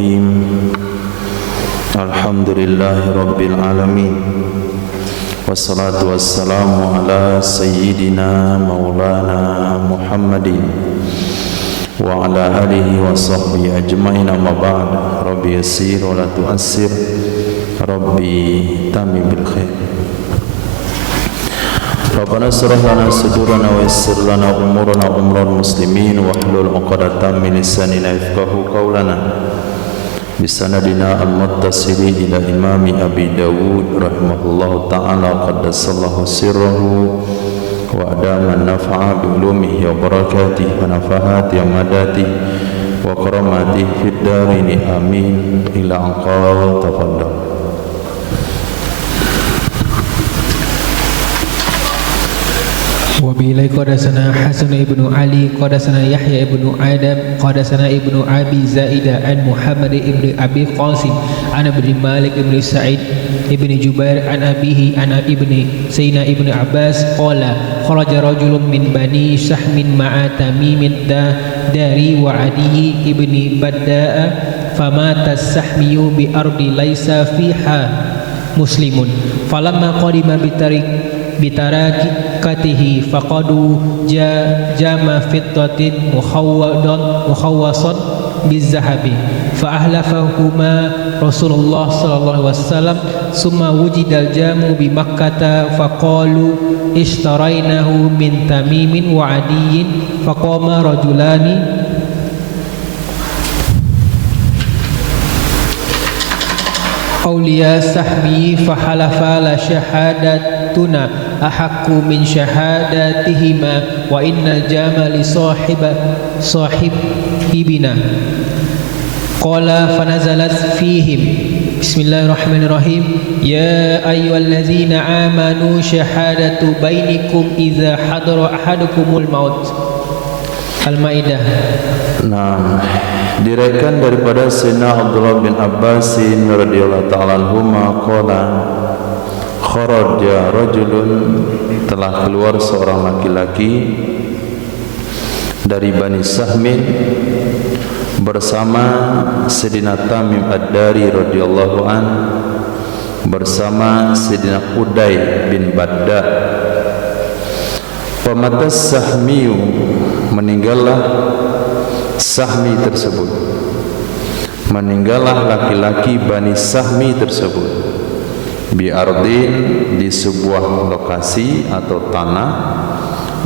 Bismillahirrahmanirrahim. Alhamdulillahi Rabbil Alamin. Wassalatu wassalamu ala Sayyidina Maulana Muhammadin wa ala alihi wa sahbihi ajma'in, amma ba'd. Rabbi yassir wa la tu'assir, Rabbi tamim bil khair. Rabbana shrah lana sudurana wa yassir lana umurana umral muslimin wa hlul 'uqdatam min lisanina yafqahu qawlana. Bisanadina al-muttasili ila imami Abi Dawud rahimahullahu ta'ala qaddasallahu sirrahu wa adama nafa'a bi ulumihi wa barakatihi wa nafahati wa madatihi wa karamatihi fid darini amin. Ila anqal tafaddal. Wabillahi qadasana Hasan ibnu Ali qadasana Yahya ibnu Adam qadasana ibnu Abi Zaidah an Muhammad ibnu Abi Qasim an Ibnu Malik ibnu Sa'id ibnu Jubair an abihi an ibni Sayyidina ibnu Abbas qala kharaja rajulun min bani Sahmin ma'a Tamimin dari wa Adihi ibni Badda'a famata as-sahmiyu bi ardi laisa fiha muslimun falamma qadima bitarakatihi faqadu jama fiddatin mukhawwasan bizahabi fa ahlafahuma Rasulullah sallallahu alaihi wasallam summa wujidal jamu bi Makkah faqalu ishtarainahu min Tamimin wa Adiyin faqama rajulani awliya sahmi fahalafa la syahadatuna ahakku min syahadatihima wa innal jamali sahibina qala fanazalat fihim bismillahirrahmanirrahim ya ayyuhallazina amanu syahadatu bainikum idza hadara ahadukumul maut. Al-Maidah. Nah, diriwayatkan daripada Sayyidina Abdullah bin Abbas radhiyallahu ta'ala anhuma qala kharaja rajulun, telah keluar seorang laki-laki dari Bani Sahmin bersama Sayyidina Tamim Ad-Dari radhiyallahu an bersama Sayyidina Uday bin Badda. Pamatas Sahmiyu, meninggallah Sahmi tersebut, meninggallah laki-laki Bani Sahmi tersebut biardin, di sebuah lokasi atau tanah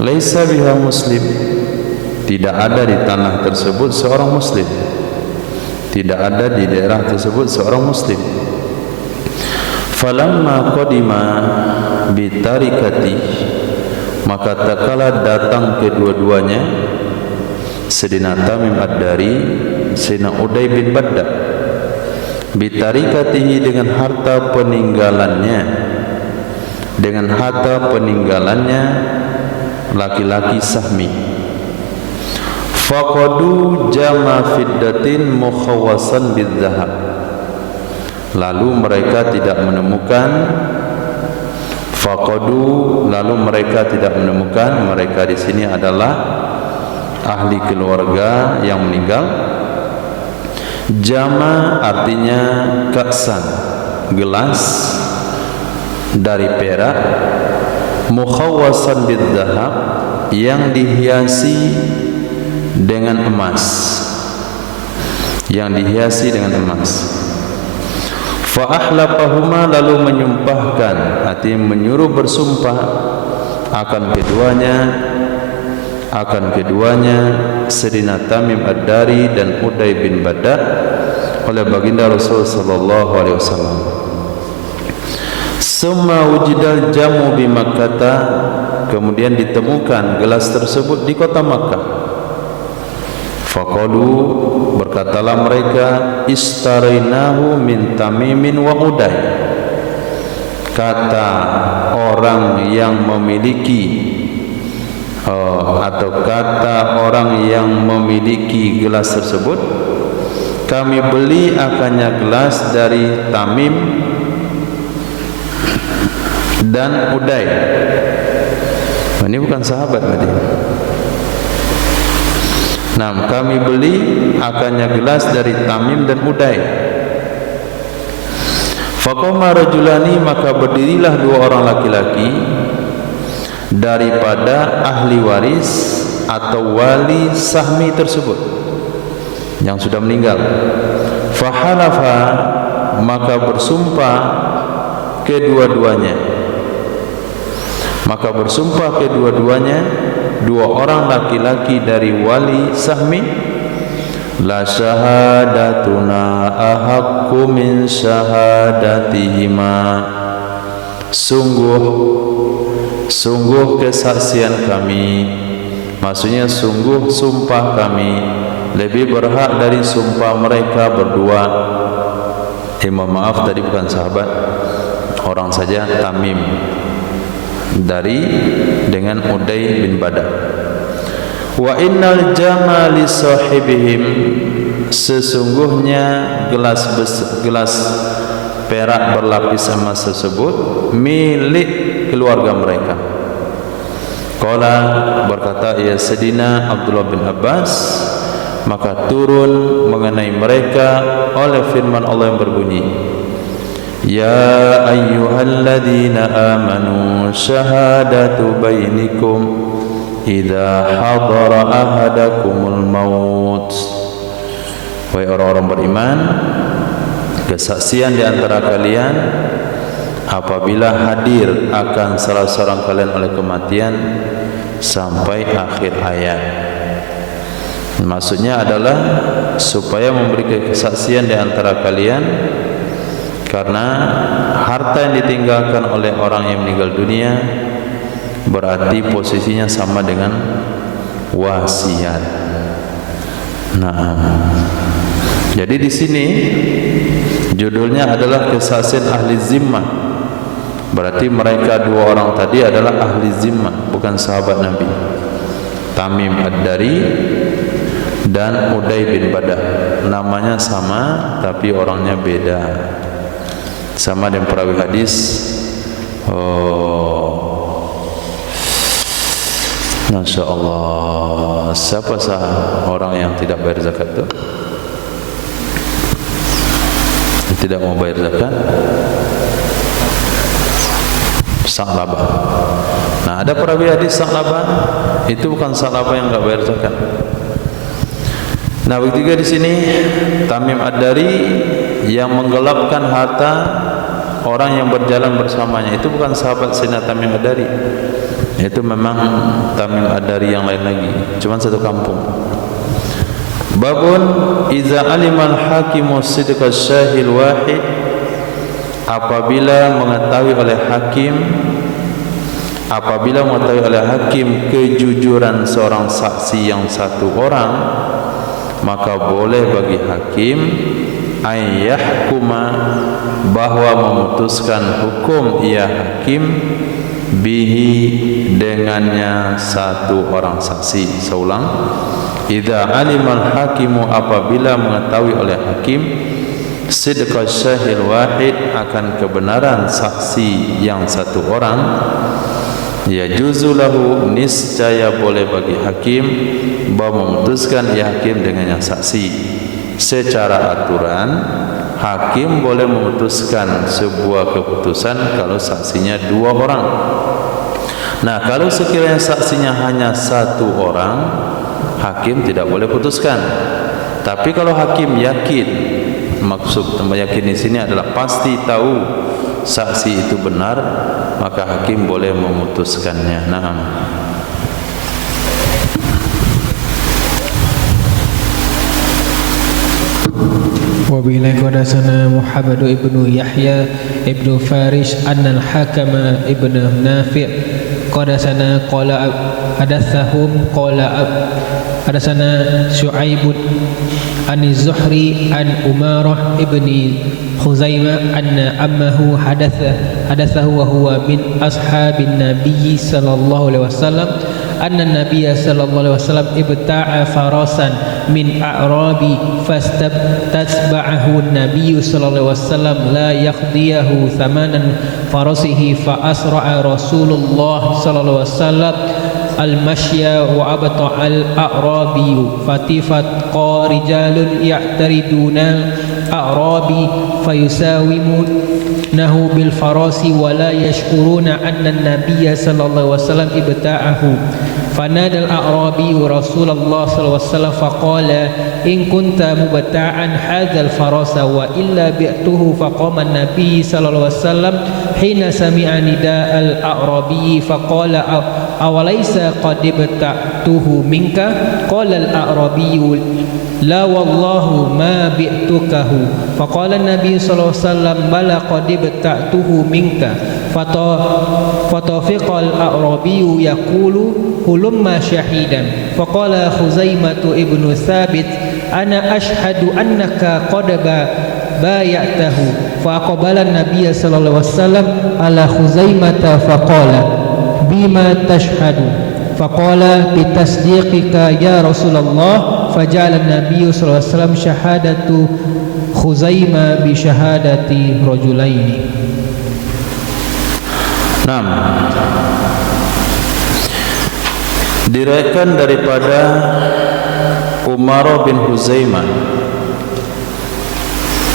laisa biha muslim, tidak ada di tanah tersebut seorang muslim, tidak ada di daerah tersebut seorang muslim. Falamma qadima bitarikati, maka tatkala datang kedua-duanya Sayyidina Tamim Ad-Dari, Sayyidina Uday bin Badda, bitarikatihi, dengan harta peninggalannya, dengan harta peninggalannya laki-laki Sahmi. Faqadu jama fiddatin mukhawwasan bidzahab, lalu mereka tidak menemukan mereka di sini adalah ahli keluarga yang meninggal. Jama artinya kaksan, gelas dari perak, mukhawwasan bidzahab, yang dihiasi dengan emas, Fa ahlafahuma, lalu menyumpahkan, artinya menyuruh bersumpah akan keduanya Sayyidina Tamim Ad-Dari dan Uday bin Badda oleh baginda Rasul sallallahu alaihi wasallam. Summa wujidal jamu bi Makkah, kemudian ditemukan gelas tersebut di kota Makkah. Faqalu, berkatalah mereka, istarainahu min Tamimin wa Uday, kata orang yang memiliki gelas tersebut, kami beli akannya gelas dari Tamim dan Uday. Ini bukan sahabat berarti. Nah, kami beli akannya gelas dari Tamim dan Uday. Faqama rajulani, maka berdirilah dua orang laki-laki daripada ahli waris atau wali sahmi tersebut yang sudah meninggal. Fahalafa, maka bersumpah kedua-duanya. Maka bersumpah kedua-duanya, dua orang laki-laki dari wali sahmi, la syahadatuna ahaqqu min syahadatihima, sungguh kesaksian kami, maksudnya sungguh sumpah kami lebih berhak dari sumpah mereka berdua. Mohon maaf, tadi bukan sahabat, orang saja, Tamim dengan Uday bin Badar. Wa innal jama li sahibihim, sesungguhnya gelas perak berlapis emas tersebut milik keluarga mereka. Qala, berkata ya Sayyidina Abdullah bin Abbas, maka turun mengenai mereka oleh firman Allah yang berbunyi, ya ayyuhalladzina amanu syahadatu bainikum idza hadara ahadakumul maut. Wahai orang-orang beriman, kesaksian di antara kalian apabila hadir akan salah seorang kalian oleh kematian, sampai akhir ayat. Maksudnya adalah supaya memberi kesaksian di antara kalian, karena harta yang ditinggalkan oleh orang yang meninggal dunia berarti posisinya sama dengan wasiat. Nah, jadi di sini judulnya adalah kesaksian ahli zimmah. Berarti mereka dua orang tadi adalah ahli zimmah, bukan sahabat Nabi. Tamim Ad-Dari dan Uday bin Badar, namanya sama tapi orangnya beda. Sama dengan perawi hadis. Masya Allah, siapa orang yang tidak bayar zakat itu? Tidak mau bayar zakat? Sa'labah. Nah, ada perawi hadis Sa'labah, itu bukan Sa'labah yang enggak bayar zakat. Nah, ketiga di sini Tamim Ad-Dari yang menggelapkan harta orang yang berjalan bersamanya, itu bukan sahabat Sayyidina Tamim Ad-Dari. Itu memang Tamim Ad-Dari yang lain lagi, cuma satu kampung. Babun iza alimal hakimu sidqa syahil wahid, apabila mengetahui oleh hakim kejujuran seorang saksi yang satu orang, maka boleh bagi hakim ayyahkuma, bahwa memutuskan hukum ia hakim bihi, dengannya satu orang saksi. Seulang, idza alimal hakimu, apabila mengetahui oleh hakim sidqa syahil wahid, akan kebenaran saksi yang satu orang, ya juzulahu, niscaya boleh bagi hakim bahwa memutuskan ia hakim dengan yang saksi. Secara aturan hakim boleh memutuskan sebuah keputusan kalau saksinya dua orang. Nah, kalau sekiranya saksinya hanya satu orang, hakim tidak boleh putuskan. Tapi kalau hakim yakin, maksud yakin di sini adalah pasti tahu saksi itu benar, maka hakim boleh memutuskannya. Naam. Wabillahi qadasana Muhammad ibnu Yahya ibnu Farish annal hakama ibnu Nafi' qadasana qala hadatsahum qala hadatsana Syu'aib an Zuhri an Umarah ibni Khuzaimah anna ammahu hadatsahu wa huwa min ashabin Nabi sallallahu alaihi wasallam anna Nabiy sallallahu alaihi wasallam ibta'a farasan min a'rabi fastaba'ahu Nabiy sallallahu alaihi wasallam la yaqdiyahu thamanan farasihi fa asra'a Rasulullah sallallahu alaihi wasallam المشي وأبطأ الأعرابي فتفقى رجال يعترضون الأعرابي فيساومونه بالفرس ولا يشكرون أن النبي صلى الله عليه وسلم ابتاعه فنادى الأعرابي رسول الله صلى الله عليه وسلم فقال إن كنت مبتاعا هذا الفرس وإلا بعته فقام النبي صلى الله عليه وسلم حين سمع نداء الأعرابي فقال أوليس قد ابتعته منك قال الأعرابي لا والله ما بعتكه فقال النبي صلى الله عليه وسلم بلى قد ابتعته منك فطفق الأعرابي يقول هلما شهيدا فقال خزيمة ابن ثابت أنا أشهد أنك قد بايعته فأقبل النبي صلى الله عليه وسلم على خزيمة فقال بما تشهد فقال بتصديقك يا رسول الله فجعل النبي صلى الله عليه وسلم شهادة خزيمة بشهادة رجلين. Naam. Diriwayatkan daripada Umar bin Huzaimah,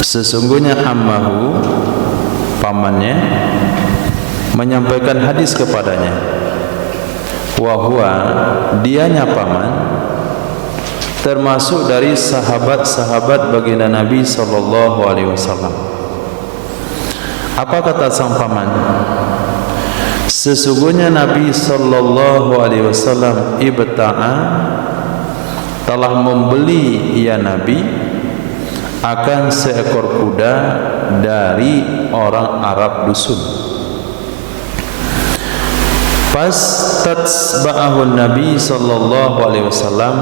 sesungguhnya ammahu, pamannya, menyampaikan hadis kepadanya, wahwa, dianya paman termasuk dari sahabat-sahabat baginda Nabi sallallahu alaihi wasallam. Apa kata sang paman? Sesungguhnya Nabi sallallahu alaihi wasallam ibta'a, telah membeli ya Nabi akan seekor kuda dari orang Arab dusun. Pas tatsba'ahu Nabi sallallahu alaihi wasallam,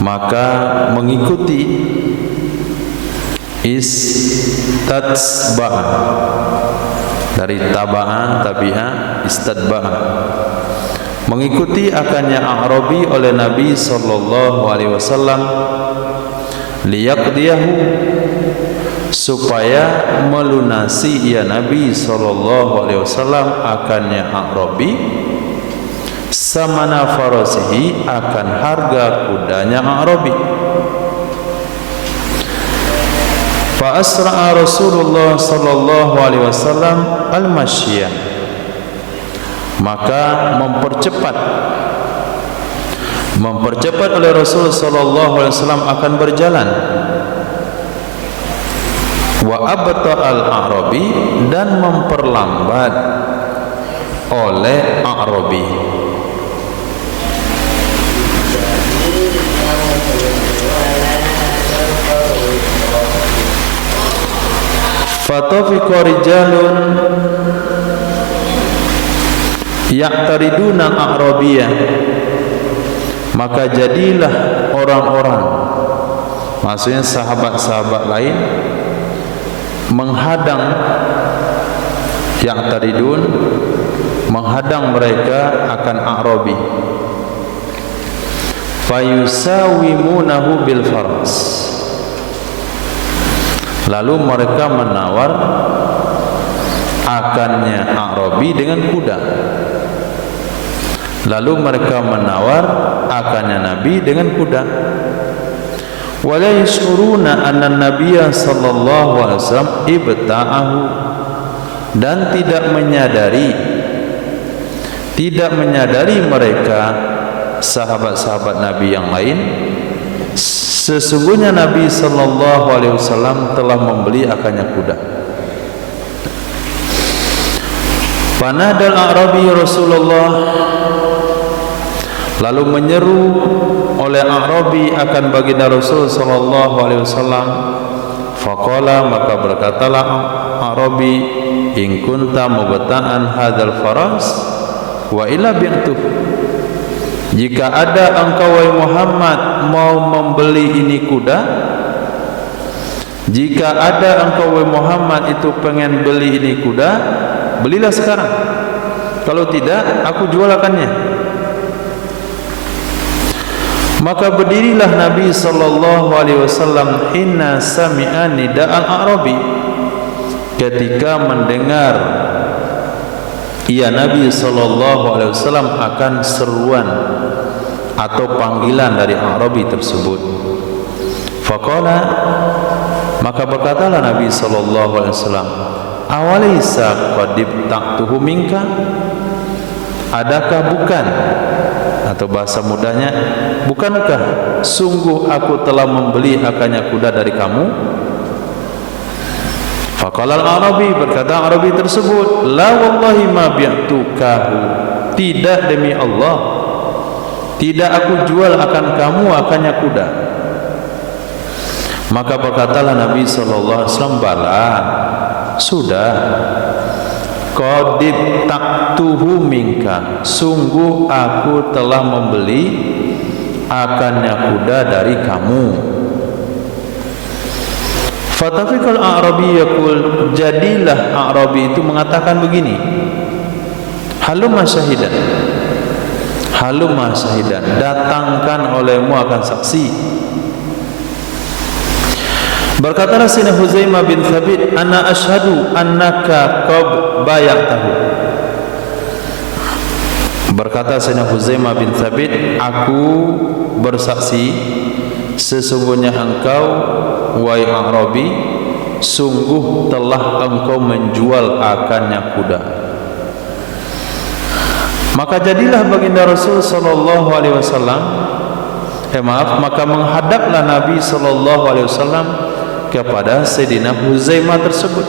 maka mengikuti istatsba'a, dari taba'a tabi'a istadba'a, mengikuti akannya A'rabi oleh Nabi sallallahu alaihi wasallam, liyaqdiyahu, supaya melunasi ya Nabi sallallahu alaihi wasallam akannya A'rabi, samana farasihi, akan harga kudanya A'rabi. Fa asra'a Rasulullah sallallahu alaihi wasallam al-masyiyah, maka mempercepat oleh Rasul sallallahu alaihi wasallam akan berjalan. Wa abta al-A'rabi, dan memperlambat oleh A'rabi. Fatafiqa rijalun ya'tariduna al-A'rabiyah, maka jadilah orang-orang, maksudnya sahabat-sahabat lain, menghadang ya'taridun, menghadang mereka akan A'rabi. Fayusawimunahu bil faras, lalu mereka menawar akannya A'rabi dengan kuda. Lalu mereka menawar akannya Nabi dengan kuda. Wala yashuruna anna Nabiyya sallallahu alaihi wasallam ibta'ahu, dan tidak menyadari mereka sahabat-sahabat Nabi yang lain, sesungguhnya Nabi sallallahu alaihi wasallam telah membeli akannya kuda. Fanadal A'rabi Rasulullah, lalu menyeru oleh A'rabi akan baginda Rasul sallallahu alaihi wasallam. Faqala, maka berkatalah A'rabi, in kunta mubta'an hadzal faras wa illa bi'tuh, jika ada engkau wahai Muhammad mau membeli ini kuda, jika ada engkau wahai Muhammad itu pengen beli ini kuda, belilah sekarang. Kalau tidak, aku jual akannya. Maka berdirilah Nabi sallallahu alaihi wasallam hina sami'a nida al-A'rabi, ketika mendengar ya Nabi SAW akan seruan atau panggilan dari Arabi tersebut. Faqala, maka berkatalah Nabi SAW, awalaysa qad ibta'tuhu minka, adakah bukan, atau bahasa mudahnya, bukankah sungguh aku telah membeli akannya kuda dari kamu? Faqala al-Arabi, berkata Arabi tersebut, la wallahi ma bi'tukahu, tidak demi Allah, tidak aku jual akan kamu akannya kuda. Maka berkatalah Nabi SAW, bala, sudah, qad ibta'tuhu minka, sungguh aku telah membeli akannya kuda dari kamu. Fatafiqal A'rabi yaqul, jadilah A'rabi itu mengatakan begini, halumma syahidan, halumma syahidan, datangkan olehmu akan saksi. Berkatalah Sayyidina Huzaimah bin Thabit, ana asyhadu annaka qad bayatahu. Berkata Sayyidina Huzaimah bin Thabit, aku bersaksi sesungguhnya engkau wahai Arabi sungguh telah engkau menjual akannya kuda. Maka jadilah baginda Rasul sallallahu alaihi wasallam, maka menghadaplah Nabi sallallahu alaihi wasallam kepada Sayyidina Huzaimah tersebut.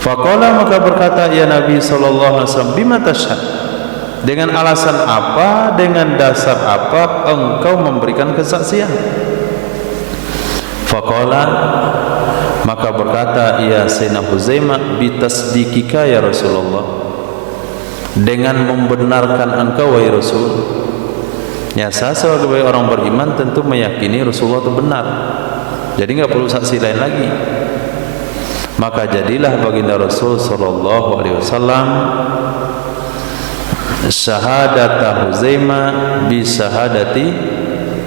Faqala, maka berkata ya Nabi sallallahu alaihi wasallam, bima tashhad, dengan alasan apa, dengan dasar apa engkau memberikan kesaksian? Faqala, maka berkata ya Sayyidina Huzaimah, bitasdikika ya Rasulullah, dengan membenarkan engkau wahai Rasul. Ya, saya sebagai orang beriman tentu meyakini Rasulullah itu benar, jadi enggak perlu saksi lain lagi. Maka jadilah baginda Rasul sallallahu alaihi wasallam syahadata Huzaimah bi syahadati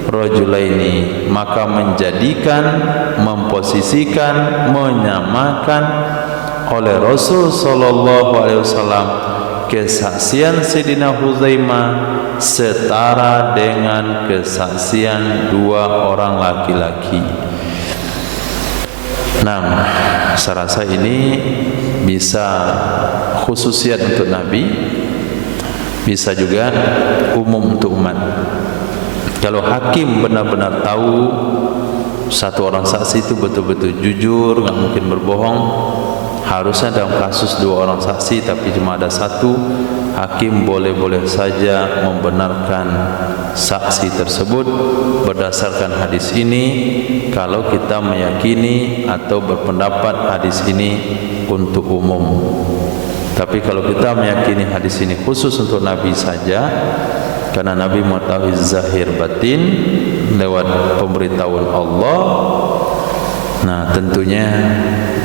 rajulaini, maka menjadikan, memposisikan, menyamakan oleh Rasul sallallahu alaihi wasallam kesaksian Sayyidina Huzaimah setara dengan kesaksian dua orang laki-laki. Nah, saya rasa ini bisa khususiat untuk Nabi, bisa juga umum untuk umat. Kalau hakim benar-benar tahu satu orang saksi itu betul-betul jujur, nggak mungkin berbohong, harusnya dalam kasus dua orang saksi tapi cuma ada satu, hakim boleh-boleh saja membenarkan saksi tersebut berdasarkan hadis ini, kalau kita meyakini atau berpendapat hadis ini untuk umum. Tapi kalau kita meyakini hadis ini khusus untuk Nabi saja, karena Nabi mengetahui zahir batin lewat pemberitahuan Allah, nah tentunya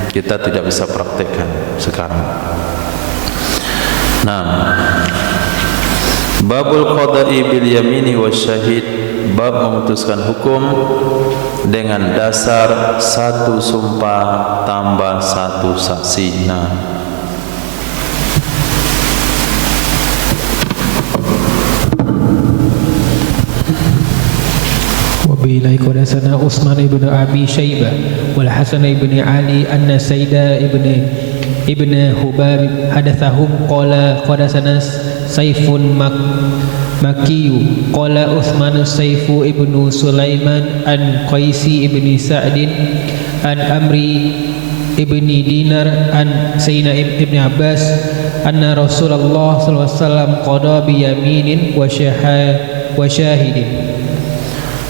kita tidak bisa praktekkan sekarang. Nah, babul qada'i bil yamini wasyahid, bab memutuskan hukum dengan dasar satu sumpah tambah satu saksi. Nah, وبه حدثنا عثمان بن أبي شيبة والحسن بن علي أن سيد ابن حباب حدثهم قال حدثنا سيف مكي قال عثمان سيف ابن سليمان عن قيس ابن سعد عن أمري ابن دينار عن سيدنا ابن عباس أن رسول الله صلى الله عليه وسلم قضى بيمين وشاهد.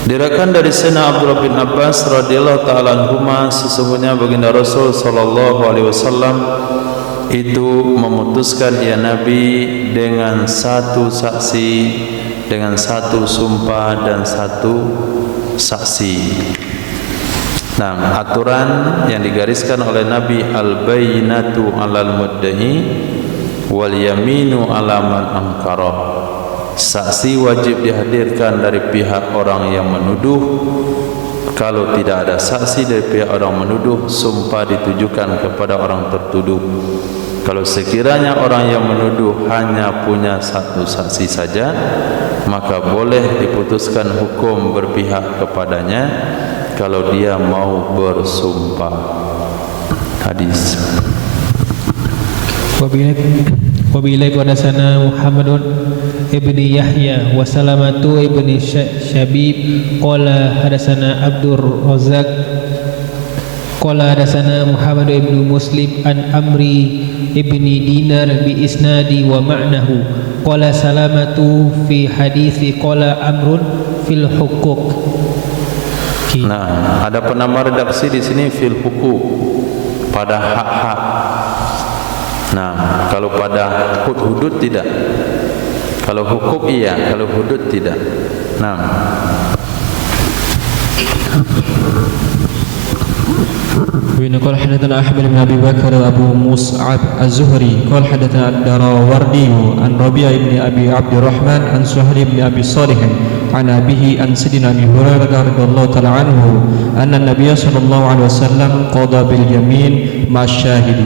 Diriwayatkan dari Sayyidina Abdullah bin Abbas radhiyallahu taala anhuma, sesungguhnya baginda Rasul sallallahu alaihi wasallam itu memutuskan ya Nabi dengan satu saksi, dengan satu sumpah dan satu saksi. Nah, aturan yang digariskan oleh Nabi, al-bayyinatu 'alal mudda'i wal yaminu 'ala man ankara. Saksi wajib dihadirkan dari pihak orang yang menuduh. Kalau tidak ada saksi dari pihak orang menuduh, sumpah ditujukan kepada orang tertuduh. Kalau sekiranya orang yang menuduh hanya punya satu saksi saja, maka boleh diputuskan hukum berpihak kepadanya kalau dia mau bersumpah. Hadis. Wabillahi qadasana Muhammadun ibni Yahya wa Salamatu ibni Syabib qala hadasana Abdur Razak qala hadasana Muhammad ibn Muslim an Amri ibni Dinar bi isnadi wa ma'nahu qala Salamatu fi hadithi qala Amrun fil hukuk. Nah, ada penambah redaksi di sini fil hukuk, pada hak-hak. Nah, kalau pada hudud tidak. Kalau hukuk iya, kalau hudud tidak. Nah. قال حدثنا أحمد بن أبي بكر أبو مصعب الزهري قال حدثنا الدراوردي عن ربيع بن أبي عبد الرحمن عن سهل بن أبي صالح عن أبيه عن سيدنا أبي هريرة رضي الله تعالى عنه أن النبي صلى الله عليه وسلم قضى باليمين مع الشاهد.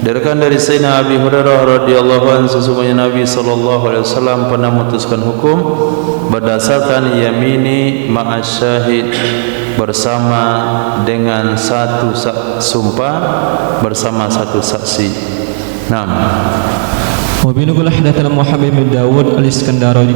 Diriwayatkan dari Sayyidina Abi Hurairah radhiyallahu anhu, sesungguhnya Nabi sallallahu alaihi wasallam pernah memutuskan hukum berdasarkan yamini ma'asyahid, bersama dengan satu sumpah bersama satu saksi. Naam. وبين قال حدثنا محمد بن داود الإسكندراني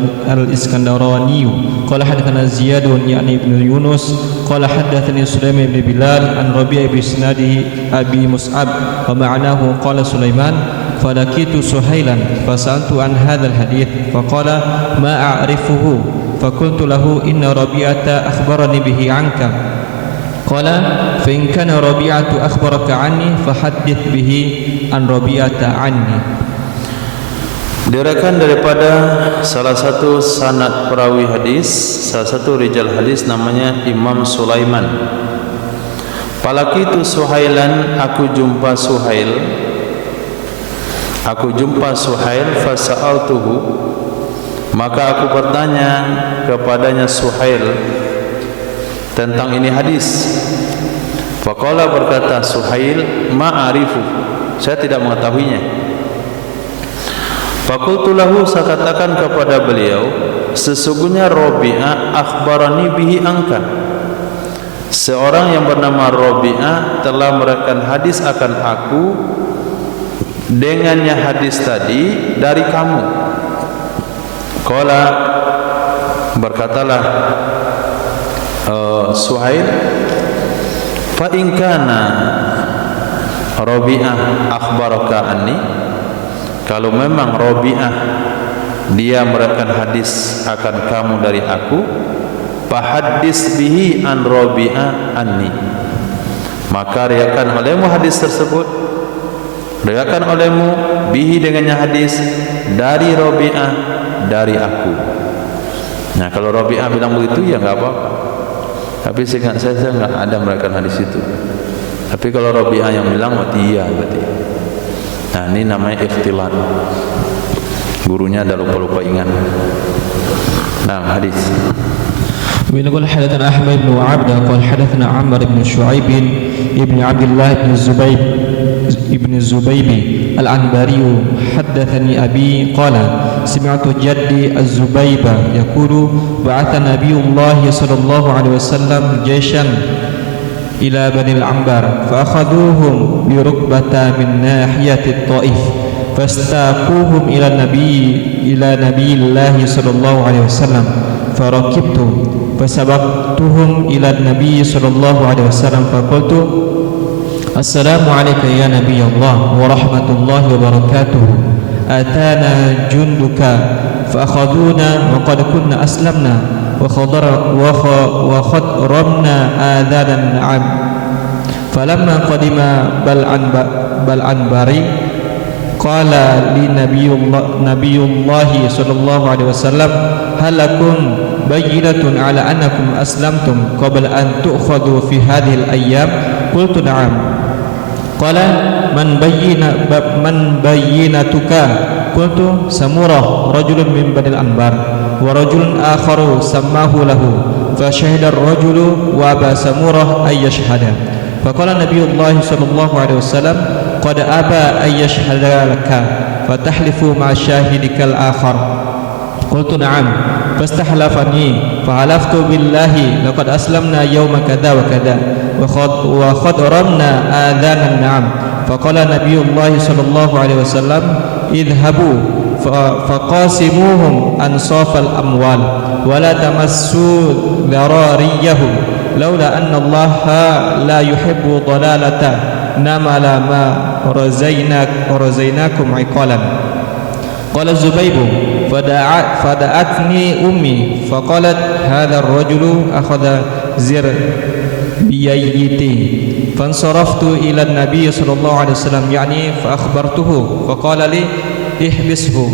قال حدثنا زياد يعني ابن يونس قال حدثني سليمان بن بلال عن ربيع بإسناده أبي مصعب ومعناه قال سليمان فلقيت سهيلا فسألت عن هذا الحديث فقال ما أعرفه فقلت له إن ربيعة أخبرني به عنك قال فإن كان ربيعة أخبرك عني فحدث به عن ربيعة عني. Diriwayatkan daripada salah satu sanad perawi hadis, salah satu rijal hadis namanya Imam Sulaiman. Palakitu Suhailan, aku jumpa Suhail fasa'altuhu, maka aku bertanya kepadanya Suhail tentang ini hadis. Faqala, berkata Suhail, ma'arifu, saya tidak mengetahuinya. Fakultu lahu, saya katakan kepada beliau, sesungguhnya Rabi'ah akhbarani bihi angka, seorang yang bernama Rabi'ah telah meriwayatkan hadis akan aku dengannya hadis tadi dari kamu. Qala, berkatalah Suhail, fa in kana Rabi'ah akhbaraka anni, kalau memang Rabi'ah dia meriwayatkan hadis akan kamu dari aku, fahaddis bihi an Rabi'ah anni, maka riwayatkan olehmu hadis tersebut, riwayatkan olehmu bihi dengannya hadis dari Rabi'ah dari aku. Nah, kalau Rabi'ah bilang begitu ya enggak apa-apa. Tapi saya enggak ada meriwayatkan hadis itu. Tapi kalau Rabi'ah yang bilang, oh iya berarti. Nah, ini namanya ikhtilat. Gurunya ada lupa-lupa ingat. Nah, hadis. ويقول حدثنا أحمد بن عبده قال حدثنا عمر بن شعيب ابن عبد الله بن الزبيب العنبري حدثني أبي قال سمعت جدي الزبيب يقول بعث نبي الله صلى الله عليه وسلم جيشا إلى بني العنبر فأخذوهم بركبة من ناحية الطائف فاستاقوهم إلى نبي الله صلى الله عليه وسلم فركبت فسبقتهم إلى النبي صلى الله عليه وسلم فقلت السلام عليك يا نبي الله ورحمة الله وبركاته أتانا جندك فأخذونا وقد كنا أسلمنا وخضرمنا آذان النعم فلما قدم بلعنبري قال لي نبي الله صلى الله عليه وسلم هل لكم بينة على أنكم أسلمتم قبل أن تؤخذوا في هذه الأيام؟ قلت نعم. قال من بينتك؟ قلت سمرة رجل من بني الأنبار ورجل آخر سماه له فشهد الرجل وأبى سمرة أن يشهد Faqala Nabiullah sallallahu alaihi wasallam qad aba ay yashhada laka fatahlifu ma'a syahidikal akhar. Qultu na'am fastahlafani fahalaftu billahi laqad aslamna yawma kadza wa kadza wa qad ramna adhanan na'am. Faqala Nabiullah sallallahu alaihi wasallam idhabu faqasimuhum ansafal amwal wa la tamassu dharariyahum laula anna Allah la yuhibbu dalalata namala ma razainakum iqalan. Qala Zubaybu fada'atni ummi faqalat hadha ar-rajulu akhadha zir biyayyiti fansaraftu ila an-nabiy sallallahu alaihi wasallam yani fa akhbartuhu faqala li ihbishu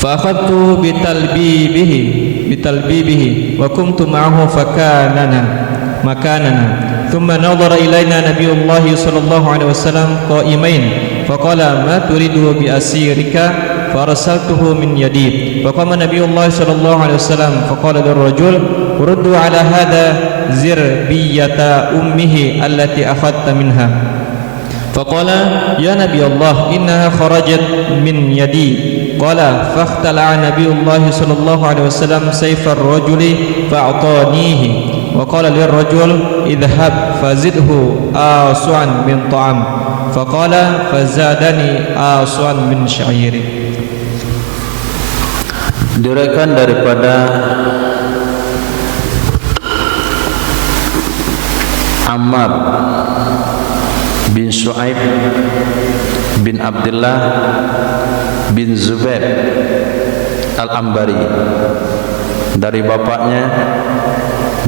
fa akhadtu bitalbibihi wa kuntu ma'ahu makanana thumma nadhara ilayna nabiyullah sallallahu alaihi wasallam qa'imain faqala ma turidu bi asirika farsaltuhu min yadi faqama nabiyullah sallallahu alaihi wasallam faqala lirrajul uruddu ala hadha zirbiyata ummihi allati akhadta minha faqala ya nabiyullah innaha kharajat min yadi qala fakhtala'a nabiyullah sallallahu alaihi wasallam sayfar rajuli fa'atanihi wa qala lirrajul idhhab fazidhu asu'an min ta'am faqala fazadani asu'an min sya'iri. Diriwayatkan daripada Ammar bin Shu'aib bin Abdullah bin Zubair Al-Ambari dari bapaknya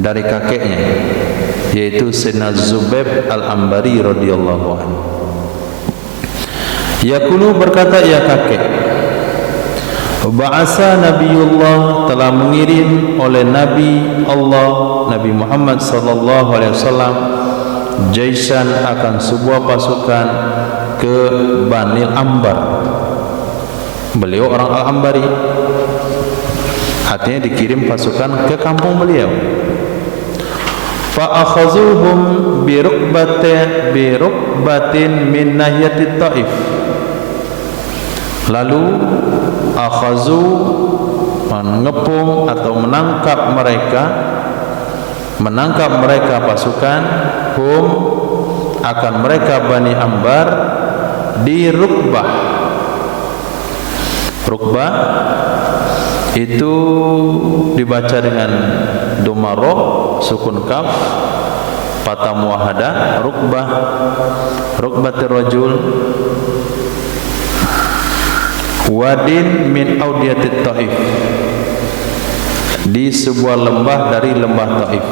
dari kakeknya yaitu Sayyidina Zubair Al-Ambari radhiyallahu anhu. Yaqulu berkata ya kakek, ba'asa Nabiullah telah mengirim oleh Nabi Allah Nabi Muhammad sallallahu alaihi wasallam jaisan akan sebuah pasukan ke Bani Ambar. Beliau orang Al-Ambari, artinya dikirim pasukan ke kampung beliau. Fa akhazuhum bi rukbatin min nahiyati Taif. Lalu akhazu mengepung atau menangkap mereka pasukan hum akan mereka Bani Ambar di Rukbah. Rukbah itu dibaca dengan dhamma ra, sukun kaf, fathah muwahhadah. Rukbah, rukbatir rajul, wadin min audiyatit Taif, di sebuah lembah dari lembah Taif.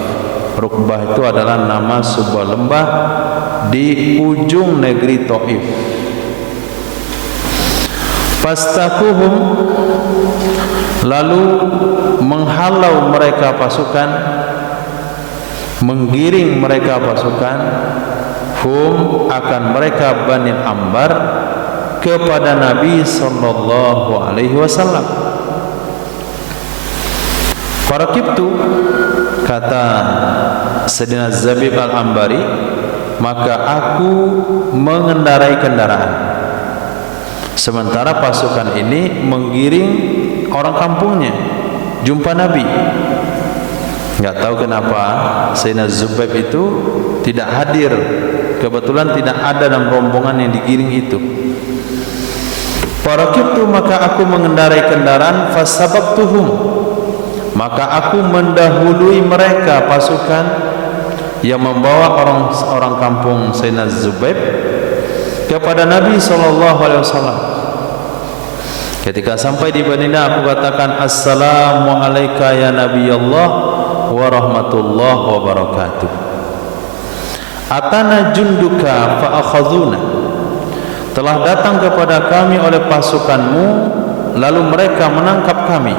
Rukbah itu adalah nama sebuah lembah di ujung negeri Taif. Fastakuhum, lalu menghalau mereka pasukan, menggiring mereka pasukan, hum akan mereka Bani Ambar kepada Nabi sallallahu alaihi wasallam. Farakibtu, kata Sayyidina Zabib Al-Ambari, maka aku mengendarai kendaraan sementara pasukan ini menggiring orang kampungnya jumpa Nabi. Enggak tahu kenapa Sayyidina Zubaib itu tidak hadir, kebetulan tidak ada dalam rombongan yang digiring itu. Farakibtu, maka aku mengendarai kendaraan, fasabaqtuhum, maka aku mendahului mereka pasukan yang membawa orang kampung Sayyidina Zubaib kepada Nabi sallallahu alaihi wasallam. Ketika sampai di Madinah, aku katakan assalamu alayka ya Nabi Allah wa rahmatullahi wa barakatuh. Atana junduka fa akhadhuna, telah datang kepada kami oleh pasukanmu lalu mereka menangkap kami.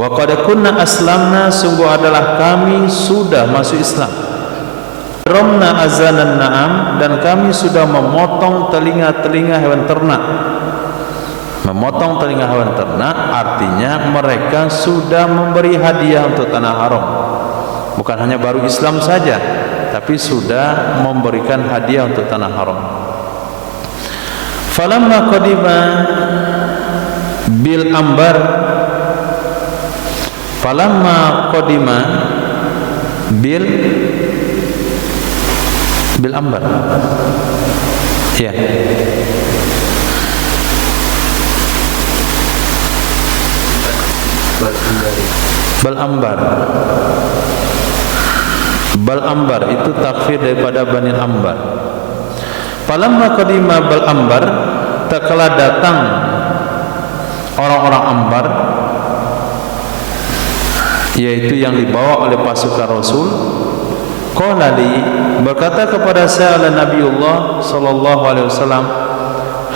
Wa qad kunna aslamna, sungguh adalah kami sudah masuk Islam. Ramna azanan na'am, dan kami sudah memotong telinga-telinga hewan ternak. Memotong telinga hewan ternak artinya mereka sudah memberi hadiah untuk tanah haram. Bukan hanya baru Islam saja, tapi tapi sudah memberikan hadiah untuk tanah haram. Falamma qadima bil ambar, falamma qadima bil ambar, ya, bal ambar. Bal ambar itu takfir daripada Bani Ambar. Falamma qadima bal ambar, tak kala datang orang-orang Ambar, yaitu yang dibawa oleh pasukan Rasul. Qala li, berkata kepada saya Nabiullah sallallahu alaihi wasallam,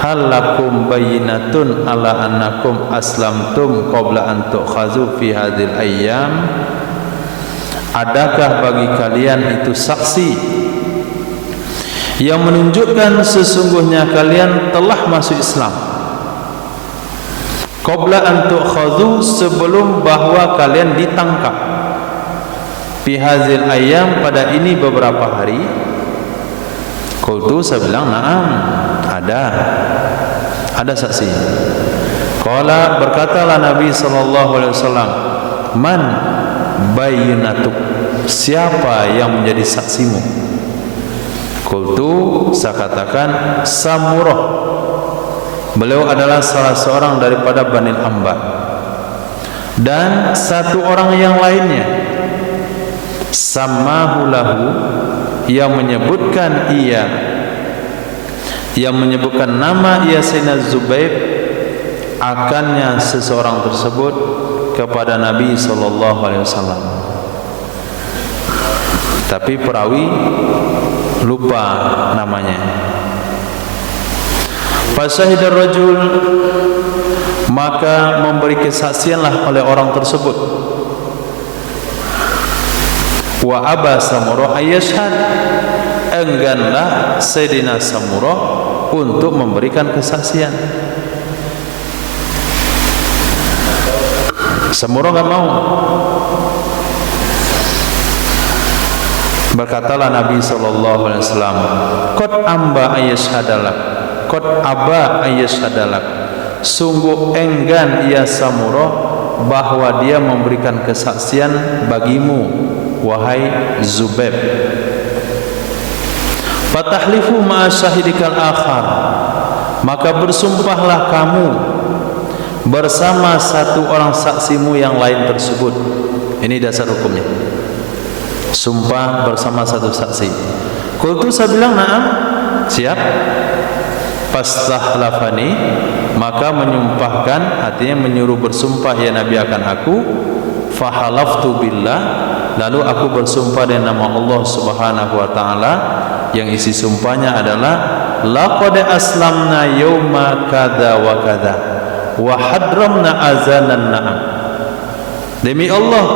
hal lakum bayyinatun ala annakum aslamtum qabla an tu'khazu fi hadhil ayyam? Adakah bagi kalian itu saksi yang menunjukkan sesungguhnya kalian telah masuk Islam qabla an tu'khazu, sebelum bahwa kalian ditangkap, fi hadzal ayyam, pada ini beberapa hari? Qultu, saya bilang na'am, ada saksi. Qala, berkatalah Nabi sallallahu alaihi wasallam, man bayyinatuk, siapa yang menjadi saksimu? Qultu, saya katakan Samurah, beliau adalah salah seorang daripada Bani Ambar. Dan satu orang yang lainnya, sammahu lahu, yang menyebutkan nama ia Sayyidina Zubair akannya seseorang tersebut kepada Nabi sallallahu alaihi wasallam. Tapi perawi lupa namanya. Fasahidar rajul, maka memberi kesaksianlah oleh orang tersebut. Wa aba Samurah ayyashhad, engganlah Sayyidina Samurah untuk memberikan kesaksian. Samurah enggak mau. Berkatalah Nabi sallallahu alaihi wasallam, qad amba ayyashhadalak, qad aba ayyashhadalak, sungguh enggan ia Samurah bahwa dia memberikan kesaksian bagimu, wahai Zubair. Fatahlifu ma'a syahidikal akhar, maka bersumpahlah kamu bersama satu orang saksimu yang lain tersebut. Ini dasar hukumnya, sumpah bersama satu saksi. Qultu, saya bilang na'am, siap. Fastahlafani, maka menyumpahkan, artinya menyuruh bersumpah ya Nabi akan aku. Fahalaftu billah, lalu aku bersumpah dengan nama Allah Subhanahu wa taala, yang isi sumpahnya adalah laqad aslamna yauma kadza wa kadza wa hadramna azanan na'am. Demi Allah,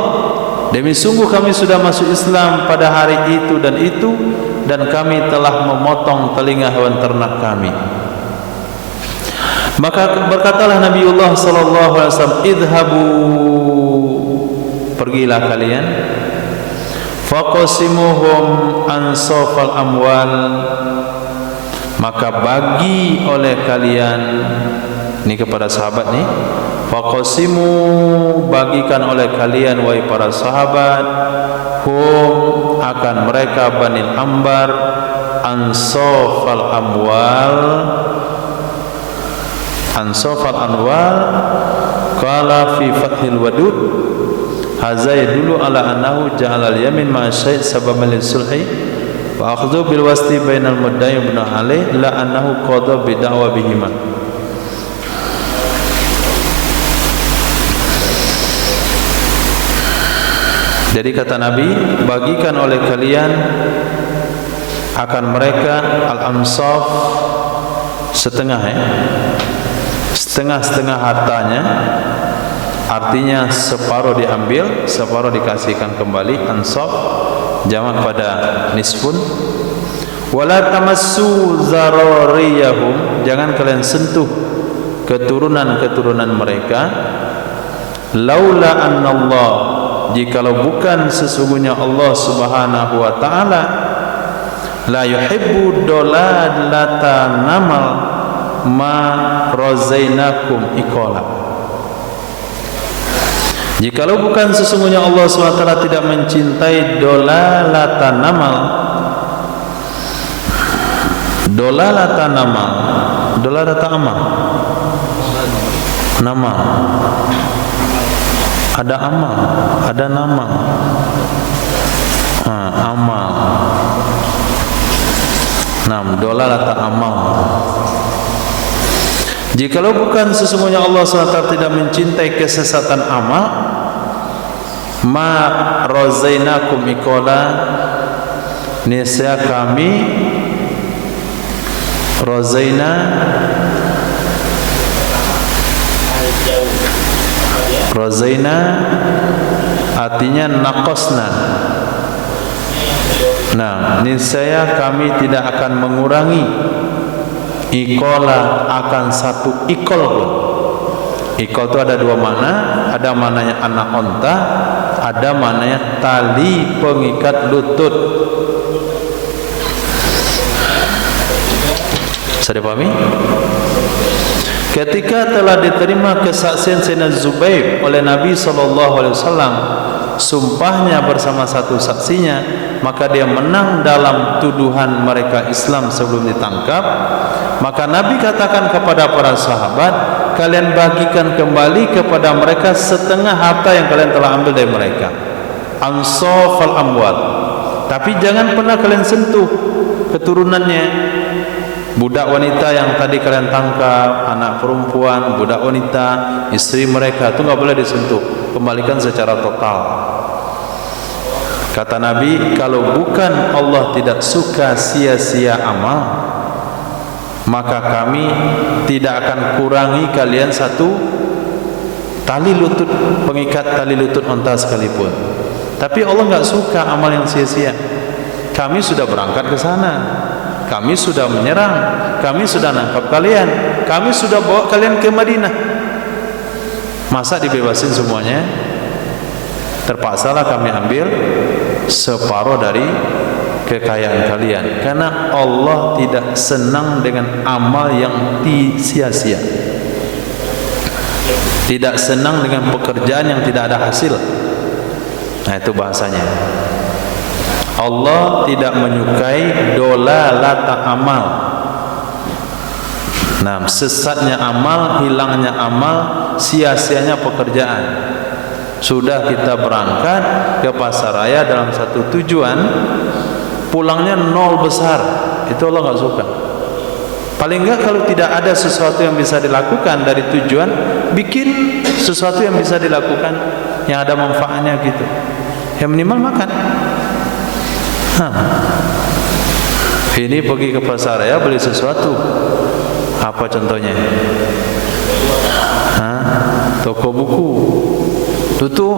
demi sungguh kami sudah masuk Islam pada hari itu, dan kami telah memotong telinga hewan ternak kami. Maka berkatalah Nabiullah sallallahu alaihi wasallam, idhabu, pergilah kalian, faqasimuhum ansafal amwal, maka bagi oleh kalian, ini kepada sahabat nih, faqasimu, bagikan oleh kalian wahai para sahabat, hum, akan mereka Bani Ambar, ansafal amwal, ansafal amwal. Qala fi fathil wadud, hadza yadullu ala annahu ja'ala al-yamin ma'a syai' sababan lis-sulhi wa akhdhu bil wasti bainal mudda'i ibn alaih la annahu qada bi da'wa bihima. Jadi kata Nabi, bagikan oleh kalian akan mereka al-amsaf, setengah setengah hartanya, artinya separuh diambil, separuh dikasihkan kembali. Ansaf jamak pada nisfun. Wala tamassu zarariyahum, jangan kalian sentuh keturunan mereka. Laula annallah, jikalau bukan sesungguhnya Allah Subhanahu wa taala la yuhibbu dolalata namal ma razainakum iqala. Jikalau bukan sesungguhnya Allah SWT tidak mencintai dolalata namal, dolalata namal, dolalata amal, nama, ada amal, ada nama, amal. Dolalata amal. Jikalau bukan sesungguhnya Allah SWT tidak mencintai kesesatan amal, ma razainakum iqala, niscaya kami razaina artinya naqasna. Niscaya kami tidak akan mengurangi iqala akan satu iqal pun. Iqal itu ada dua makna, ada maknanya anak onta, ada maknanya tali pengikat lutut. Bisa dipahami? Ketika telah diterima kesaksian Sayyidina Zubair oleh Nabi SAW, sumpahnya bersama satu saksinya, maka dia menang dalam tuduhan mereka Islam sebelum ditangkap. Maka Nabi katakan kepada para sahabat, kalian bagikan kembali kepada mereka setengah harta yang kalian telah ambil dari mereka, ansafal amwal. Tapi jangan pernah kalian sentuh keturunannya. Budak wanita yang tadi kalian tangkap, anak perempuan, budak wanita, istri mereka, itu enggak boleh disentuh, kembalikan secara total. Kata Nabi, kalau bukan Allah tidak suka sia-sia amal, maka kami tidak akan kurangi kalian satu tali lutut, pengikat tali lutut unta sekalipun. Tapi Allah enggak suka amal yang sia-sia. Kami sudah berangkat ke sana, kami sudah menyerang, kami sudah nangkap kalian, kami sudah bawa kalian ke Madinah. Masa dibebasin semuanya? Terpaksalah kami ambil separuh dari kekayaan kalian, karena Allah tidak senang dengan amal yang sia-sia, tidak senang dengan pekerjaan yang tidak ada hasil. Nah, itu bahasanya. Allah tidak menyukai dolalata amal. Sesatnya amal, hilangnya amal, sia-sianya pekerjaan. Sudah kita berangkat ke pasar raya dalam satu tujuan, pulangnya nol besar, itu Allah enggak suka. Paling enggak kalau tidak ada sesuatu yang bisa dilakukan dari tujuan, bikin sesuatu yang bisa dilakukan yang ada manfaatnya gitu. Yang minimal makan. Ini pergi ke pasar raya beli sesuatu. Apa contohnya? Toko buku tutup.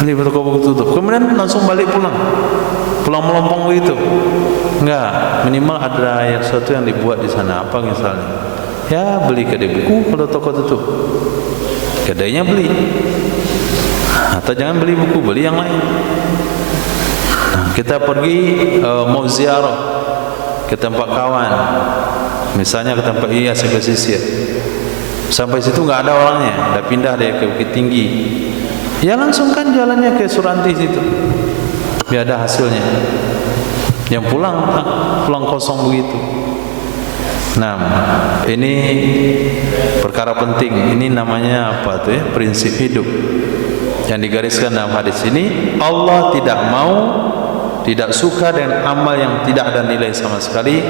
Beli toko buku tutup. Kemudian langsung balik pulang melompong begitu. Enggak, minimal ada sesuatu yang dibuat di sana. Apa misalnya? Ya, beli kedai buku kalau toko tutup. Kedainya beli, atau jangan beli buku, beli yang lain. Kita pergi mau ziarah ke tempat kawan, misalnya ke tempat Iyas ke Pesisir. Sampai situ nggak ada orangnya, udah pindah dia ke Bukit Tinggi. Ya langsung kan jalannya ke Suranti situ, biar ada hasilnya. Yang pulang kosong begitu. Ini perkara penting. Ini namanya apa tuh ya? Prinsip hidup yang digariskan dalam hadis ini. Allah tidak suka dengan amal yang tidak ada nilai sama sekali,